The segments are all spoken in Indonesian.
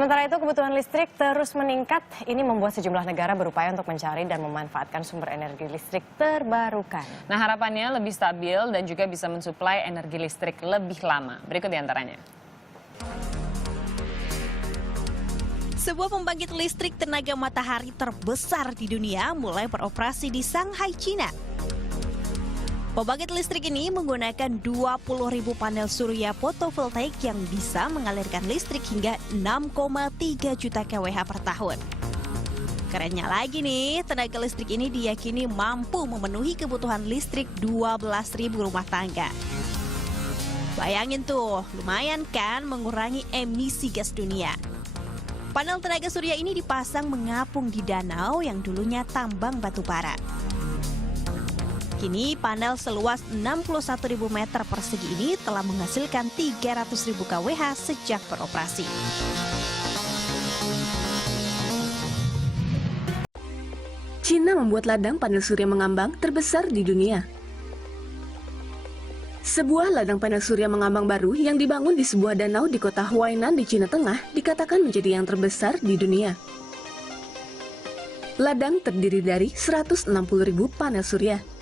Sementara itu, kebutuhan listrik terus meningkat. Ini membuat sejumlah negara berupaya untuk mencari dan memanfaatkan sumber energi listrik terbarukan. Nah, harapannya lebih stabil dan juga bisa mensuplai energi listrik lebih lama. Berikut diantaranya. Sebuah pembangkit listrik tenaga matahari terbesar di dunia mulai beroperasi di Shanghai, China. Pembangkit listrik ini menggunakan 20.000 panel surya fotovoltaik yang bisa mengalirkan listrik hingga 6,3 juta kWh per tahun. Kerennya lagi nih, tenaga listrik ini diyakini mampu memenuhi kebutuhan listrik 12.000 rumah tangga. Bayangin tuh, lumayan kan mengurangi emisi gas dunia. Panel tenaga surya ini dipasang mengapung di danau yang dulunya tambang batu bara. Kini panel seluas 61.000 meter persegi ini telah menghasilkan 300.000 kWh sejak beroperasi. China membuat ladang panel surya mengambang terbesar di dunia. Sebuah ladang panel surya mengambang baru yang dibangun di sebuah danau di kota Huainan di Cina Tengah dikatakan menjadi yang terbesar di dunia. Ladang terdiri dari 160.000 panel surya.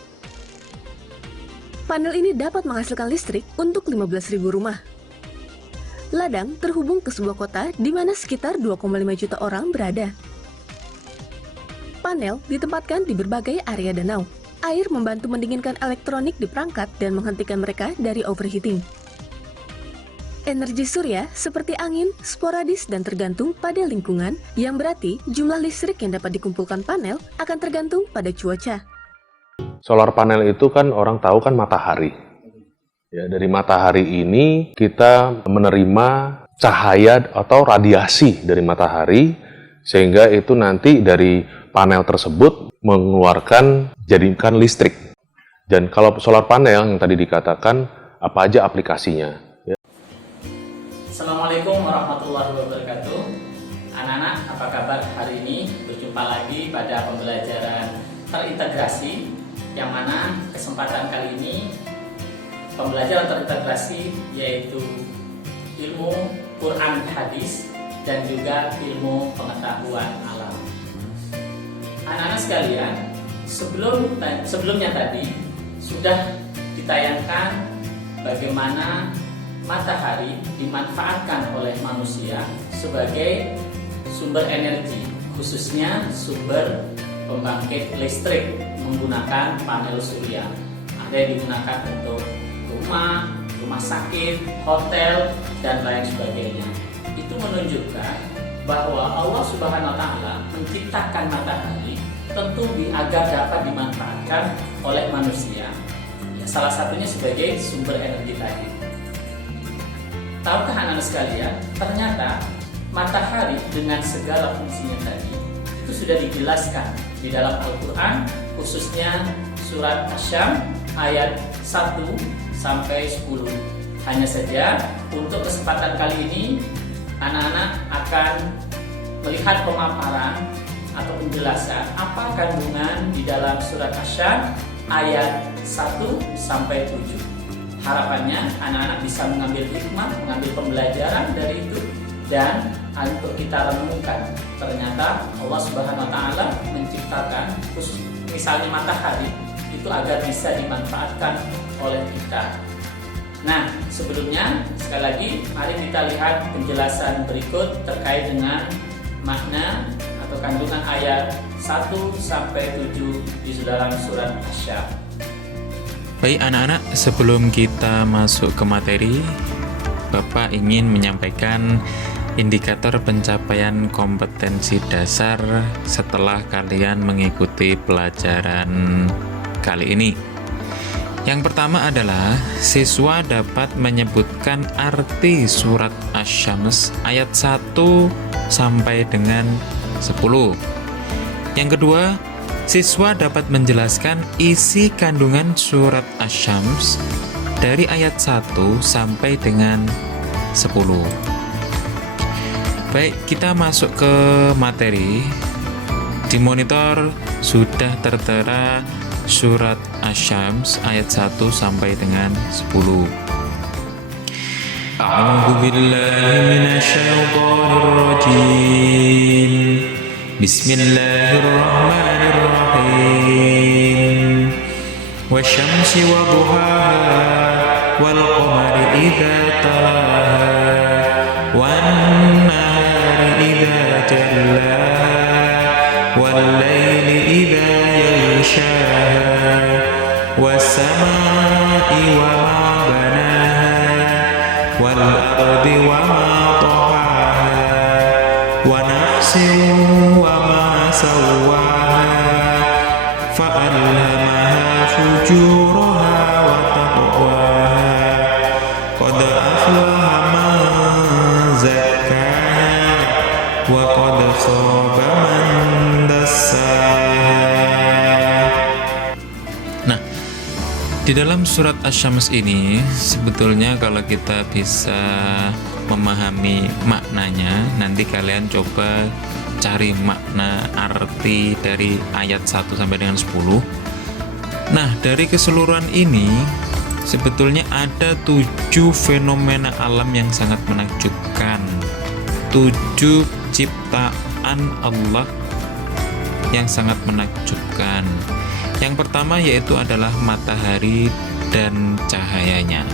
Panel ini dapat menghasilkan listrik untuk 15.000 rumah. Ladang terhubung ke sebuah kota di mana sekitar 2,5 juta orang berada. Panel ditempatkan di berbagai area danau. Air membantu mendinginkan elektronik di perangkat dan menghentikan mereka dari overheating. Energi surya seperti angin, sporadis dan tergantung pada lingkungan, yang berarti jumlah listrik yang dapat dikumpulkan panel akan tergantung pada cuaca. Solar panel itu kan orang tahu kan matahari. Ya, dari matahari ini kita menerima cahaya atau radiasi dari matahari, sehingga itu nanti dari panel tersebut mengeluarkan jadikan listrik. Dan kalau solar panel yang tadi dikatakan, apa aja aplikasinya? Ya. Assalamualaikum warahmatullahi wabarakatuh. Anak-anak, apa kabar hari ini? Berjumpa lagi pada pembelajaran terintegrasi, yang mana kesempatan kali ini pembelajaran terintegrasi yaitu ilmu Quran hadis dan juga ilmu pengetahuan alam. Anak-anak sekalian, sebelumnya tadi sudah ditayangkan bagaimana matahari dimanfaatkan oleh manusia sebagai sumber energi, khususnya sumber pembangkit listrik menggunakan panel surya. Ada yang digunakan untuk rumah sakit, hotel, dan lain sebagainya. Itu menunjukkan bahwa Allah Subhanahu wa Ta'ala menciptakan matahari tentu agar dapat dimanfaatkan oleh manusia. Ya, salah satunya sebagai sumber energi tadi. Tahukah anak-anak sekalian, ternyata matahari dengan segala fungsinya tadi itu sudah dijelaskan di dalam Al-Quran, khususnya surat Asy-Syams ayat 1 sampai 10. Hanya saja untuk kesempatan kali ini anak-anak akan melihat pemaparan atau penjelasan apa kandungan di dalam surat Asy-Syams ayat 1 sampai 7. Harapannya anak-anak bisa mengambil hikmah, mengambil pembelajaran dari itu, dan untuk kita renungkan, ternyata Allah Subhanahu wa Ta'ala menciptakan khusus misalnya matahari itu agar bisa dimanfaatkan oleh kita. Nah, sebelumnya sekali lagi mari kita lihat penjelasan berikut terkait dengan makna atau kandungan ayat 1 sampai 7 di dalam surat Asy-Syams. Baik anak-anak, sebelum kita masuk ke materi, Bapak ingin menyampaikan indikator pencapaian kompetensi dasar setelah kalian mengikuti pelajaran kali ini. Yang pertama adalah siswa dapat menyebutkan arti surat Asy-Syams ayat 1 sampai dengan 10. Yang kedua, siswa dapat menjelaskan isi kandungan surat Asy-Syams dari ayat 1 sampai dengan 10. Baik, kita masuk ke materi. Di monitor sudah tertera surat Asy-Syams ayat 1 sampai dengan 10. A'udzu billahi minasyaitonir rajim. Bismillahirrahmanirrahim. Wasyamsi wa duhaha wal qamari idza talaha wan nahari idza jallaha wal laili idza yaghshaha was samaa'i wa ma banaha wal ardi wa ma tahaha wa nafsin wa ma sawwaha fa'alhamaha fujuraha wa taqwaha qad aflaha man zakkaha wa qad khaba man dassaha. Nah, di dalam surat Asy-Syams ini sebetulnya kalau kita bisa memahami maknanya, nanti kalian coba cari makna arti dari ayat 1 sampai dengan 10. Nah, dari keseluruhan ini sebetulnya ada 7 fenomena alam yang sangat menakjubkan. 7 ciptaan Allah yang sangat menakjubkan. Yang pertama yaitu adalah matahari dan cahayanya.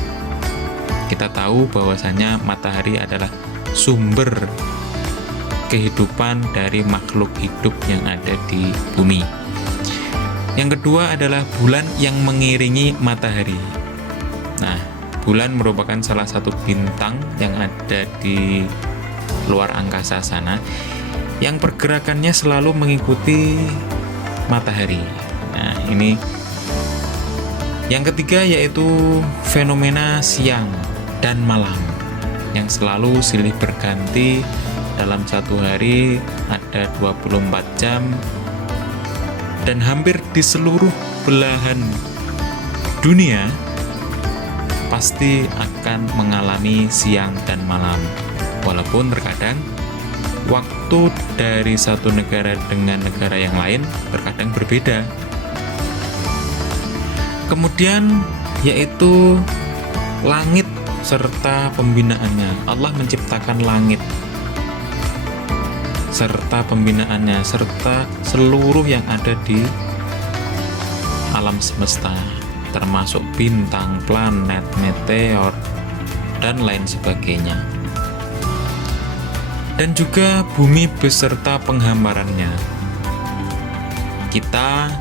Kita tahu bahwasanya matahari adalah sumber kehidupan dari makhluk hidup yang ada di bumi. Yang kedua adalah bulan yang mengiringi matahari. Nah, bulan merupakan salah satu bintang yang ada di luar angkasa sana yang pergerakannya selalu mengikuti matahari. Nah, ini yang ketiga yaitu fenomena siang dan malam yang selalu silih berganti. Dalam satu hari ada 24 jam dan hampir di seluruh belahan dunia pasti akan mengalami siang dan malam. Walaupun terkadang waktu dari satu negara dengan negara yang lain terkadang berbeda. Kemudian yaitu langit serta pembinaannya. Allah menciptakan langit serta pembinaannya, serta seluruh yang ada di alam semesta, termasuk bintang, planet, meteor, dan lain sebagainya. Dan juga bumi beserta penghambarannya. Kita,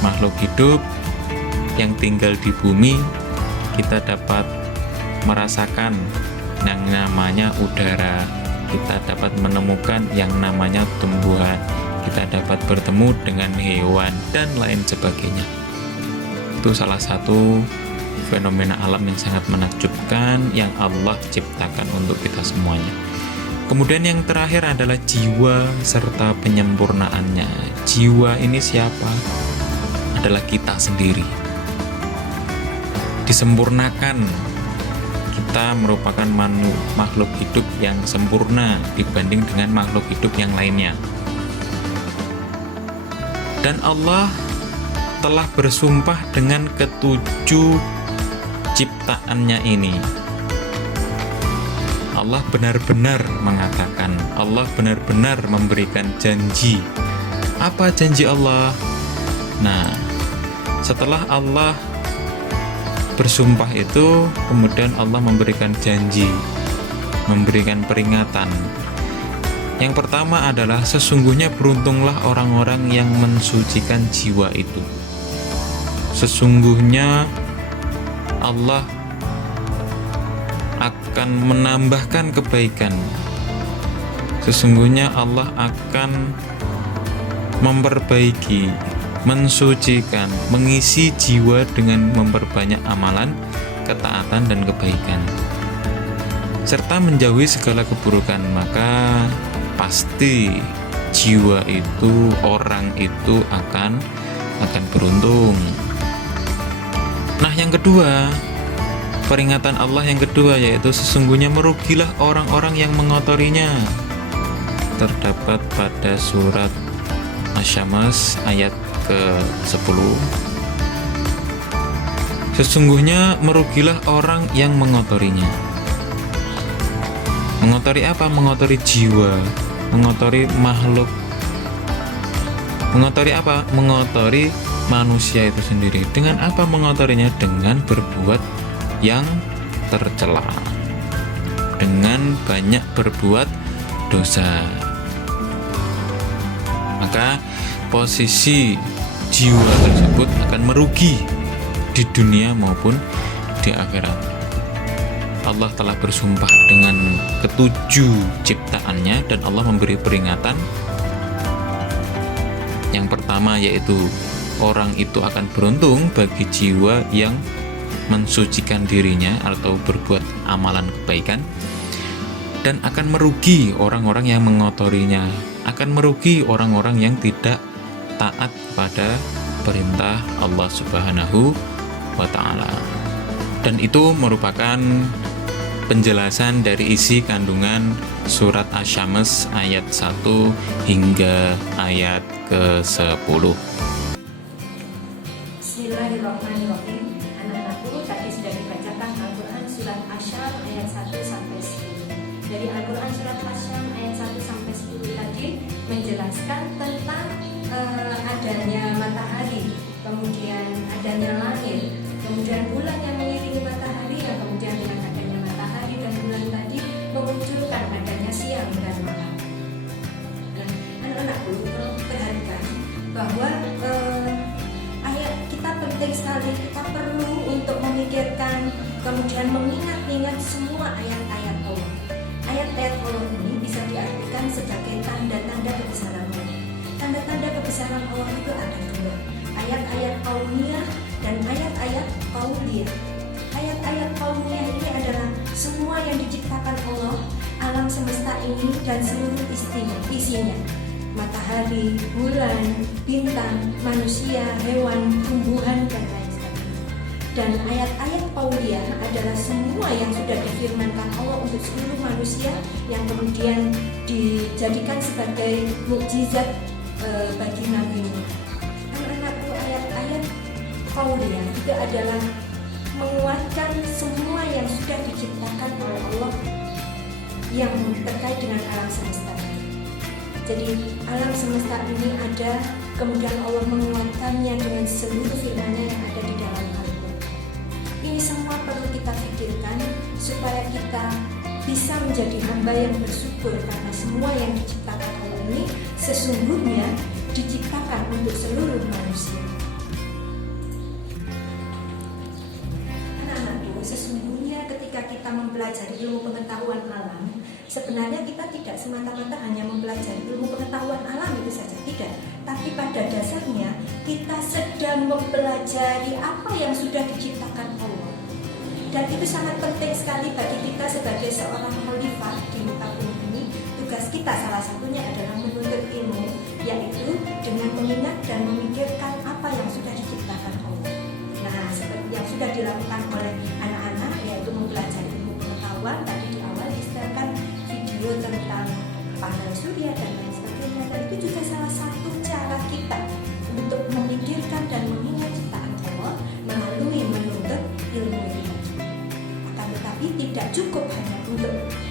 makhluk hidup yang tinggal di bumi, kita dapat merasakan yang namanya udara, kita dapat menemukan yang namanya tumbuhan, kita dapat bertemu dengan hewan dan lain sebagainya. Itu salah satu fenomena alam yang sangat menakjubkan yang Allah ciptakan untuk kita semuanya. Kemudian yang terakhir adalah jiwa serta penyempurnaannya. Jiwa ini siapa? Adalah kita sendiri. Disempurnakan. Kita merupakan makhluk hidup yang sempurna dibanding dengan makhluk hidup yang lainnya. Dan Allah telah bersumpah dengan ketujuh ciptaannya ini. Allah benar-benar mengatakan, Allah benar-benar memberikan janji. Apa janji Allah? Nah, setelah Allah bersumpah itu, kemudian Allah memberikan janji, memberikan peringatan. Yang pertama adalah sesungguhnya beruntunglah orang-orang yang mensucikan jiwa itu. Sesungguhnya Allah akan menambahkan kebaikan. Sesungguhnya Allah akan memperbaiki, mensucikan, mengisi jiwa dengan memperbanyak amalan, ketaatan dan kebaikan, serta menjauhi segala keburukan. Maka pasti jiwa itu, orang itu akan beruntung. Nah, yang kedua, peringatan Allah yang kedua yaitu sesungguhnya merugilah orang-orang yang mengotorinya. Terdapat pada surat Asy-Syams ayat ke-10. Sesungguhnya merugilah orang yang mengotorinya. Mengotori apa? Mengotori jiwa, mengotori makhluk. Mengotori apa? Mengotori manusia itu sendiri. Dengan apa mengotorinya? Dengan berbuat yang tercela, dengan banyak berbuat dosa. Maka posisi jiwa tersebut akan merugi di dunia maupun di akhirat. Allah telah bersumpah dengan ketujuh ciptaannya dan Allah memberi peringatan. Yang pertama yaitu orang itu akan beruntung bagi jiwa yang mensucikan dirinya atau berbuat amalan kebaikan, dan akan merugi orang-orang yang mengotorinya, akan merugi orang-orang yang tidak taat pada perintah Allah Subhanahu wa Ta'ala. Dan itu merupakan penjelasan dari isi kandungan surat Asy-Syams ayat 1 hingga ayat ke-10. Bismillahirrahmanirrahim. Anak-anakku, tadi sudah dibacakan Al-Quran surat Asy-Syams ayat 1 sampai 10. Dari Al-Quran surat Asy-Syams ayat 1 sampai 10 tadi menjelaskan tentang adanya matahari, kemudian adanya langit, kemudian bulan yang mengiringi matahari, yang kemudian dengan adanya matahari dan bulan tadi memunculkan adanya siang dan malam. Nah, anak-anakku, perhatikan bahwa ayat kita penting sekali, kita perlu untuk memikirkan, kemudian mengingat-ingat semua ayat-ayat Allah. Ayat-ayat Allah ini bisa diartikan sebagai tanda-tanda kebesaran Allah. Tanda-tanda kebesaran Allah itu ada dua, ayat-ayat kauniyah dan ayat-ayat qauliyah. Ayat-ayat kauniyah ini adalah semua yang diciptakan Allah, alam semesta ini dan seluruh isinya. Matahari, bulan, bintang, manusia, hewan, tumbuhan, dan lain sebagainya. Dan ayat-ayat qauliyah adalah semua yang sudah difirmankan Allah untuk seluruh manusia, yang kemudian dijadikan sebagai mukjizat bagi Nabi Nuh. Anak-anakku, ayat-ayat qauliyah juga adalah menguatkan semua yang sudah diciptakan oleh Allah yang terkait dengan alam semesta. Jadi alam semesta ini ada, kemudian Allah menguatkannya dengan seluruh firman-Nya yang ada di dalam Al-Quran. Ini semua perlu kita pikirkan supaya kita bisa menjadi hamba yang bersyukur, karena semua yang diciptakan Allah ini sesungguhnya diciptakan untuk seluruh manusia. Anak-anakku, sesungguhnya ketika kita mempelajari ilmu pengetahuan alam, sebenarnya kita tidak semata-mata hanya mempelajari ilmu pengetahuan alam itu saja, tidak. Tapi pada dasarnya kita sedang mempelajari apa yang sudah diciptakan Allah. Dan itu sangat penting sekali bagi kita sebagai seorang khalifah di muka bumi ini. Tugas kita salah satunya adalah menuntut ilmu, yaitu dengan mengingat dan memikirkan apa yang sudah diciptakan Allah. Nah, seperti yang sudah dilakukan oleh anak-anak, yaitu mempelajari ilmu pengetahuan. Tadi di awal disediakan video tentang panel surya dan lain sebagainya. Dan itu juga salah satu cara kita untuk memikirkan dan mengingat ciptaan Allah melalui menuntut ilmu ini. Akan tetapi tidak cukup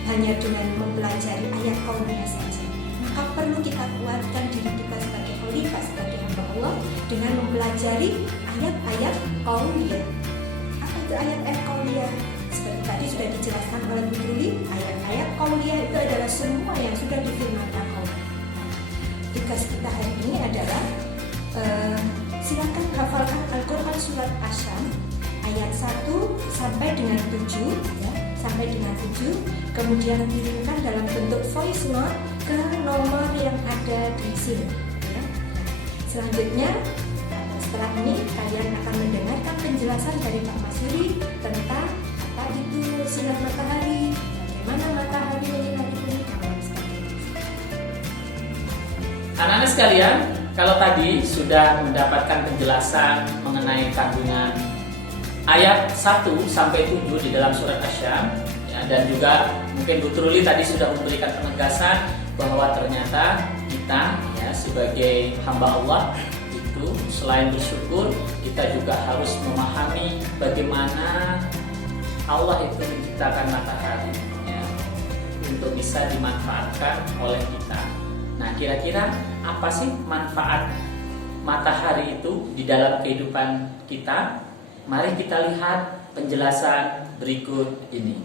hanya dengan mempelajari ayat kauniyah saja. Maka perlu kita kuatkan diri kita sebagai khalifah, sebagai hamba Allah, dengan mempelajari ayat-ayat kauniyah. Apa itu ayat-ayat kauniyah? Seperti tadi sudah dijelaskan oleh Bu Truli, ayat-ayat qauliyah itu adalah semua yang sudah difirmankan Allah. Tugas kita hari ini adalah silakan hafalkan Al-Quran surat Asy-Syams ayat 1 sampai dengan 7, ya, sampai dengan 7, kemudian kirimkan dalam bentuk voice note ke nomor yang ada di sini, ya. Selanjutnya setelah ini kalian akan mendengarkan penjelasan dari Pak Masyuri tentang apa itu sinar matahari, bagaimana matahari menyinari bumi, dan lain sebagainya. Anak-anak sekalian, kalau tadi sudah mendapatkan penjelasan mengenai kandungan ayat 1 sampai 7 di dalam surat Asy-Syams, ya, dan juga mungkin Bu Truli tadi sudah memberikan penegasan bahwa ternyata kita, ya, sebagai hamba Allah itu selain bersyukur, kita juga harus memahami bagaimana Allah itu menciptakan matahari, ya. untuk bisa dimanfaatkan oleh kita. Nah, kira-kira apa sih manfaat matahari itu di dalam kehidupan kita? Mari kita lihat penjelasan berikut ini.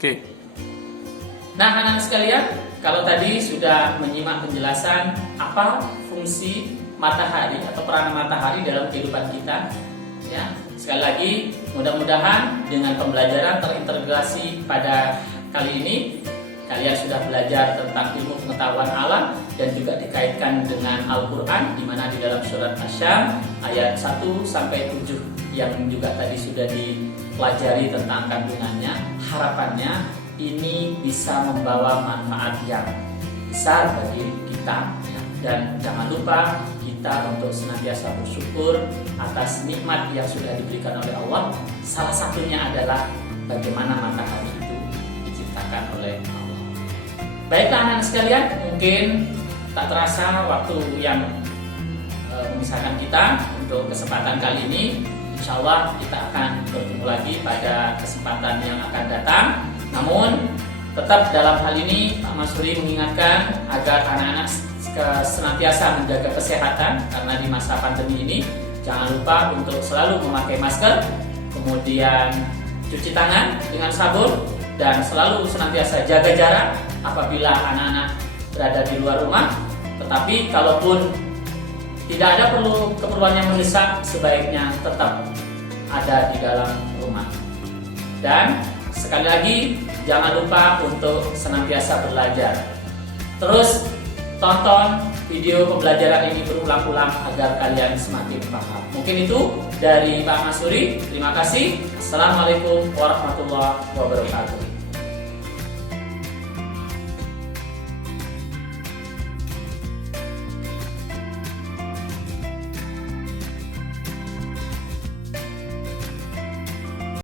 Oke. Nah, anak-anak sekalian, kalau tadi sudah menyimak penjelasan apa fungsi matahari atau peranan matahari dalam kehidupan kita, ya. Sekali lagi, mudah-mudahan dengan pembelajaran terintegrasi pada kali ini, kalian sudah belajar tentang ilmu pengetahuan alam dan juga dikaitkan dengan Al-Quran, di mana di dalam surat Asy-Syams ayat 1 sampai 7 yang juga tadi sudah dipelajari tentang kandungannya. Harapannya ini bisa membawa manfaat yang besar bagi kita, ya. Dan jangan lupa kita untuk senantiasa bersyukur atas nikmat yang sudah diberikan oleh Allah. Salah satunya adalah bagaimana matahari itu diciptakan oleh Allah. Baiklah anak-anak sekalian, mungkin tak terasa waktu yang memisahkan kita untuk kesempatan kali ini. Insya Allah kita akan bertemu lagi pada kesempatan yang akan datang. Namun tetap dalam hal ini Pak Masuri mengingatkan agar anak-anak senantiasa menjaga kesehatan, karena di masa pandemi ini jangan lupa untuk selalu memakai masker, kemudian cuci tangan dengan sabun, dan selalu senantiasa jaga jarak apabila anak-anak berada di luar rumah. Tetapi kalaupun tidak ada keperluan yang mendesak, sebaiknya tetap ada di dalam rumah. Dan sekali lagi, jangan lupa untuk senantiasa belajar. Terus tonton video pembelajaran ini berulang-ulang agar kalian semakin paham. Mungkin itu dari Pak Masuri. Terima kasih. Assalamualaikum warahmatullahi wabarakatuh.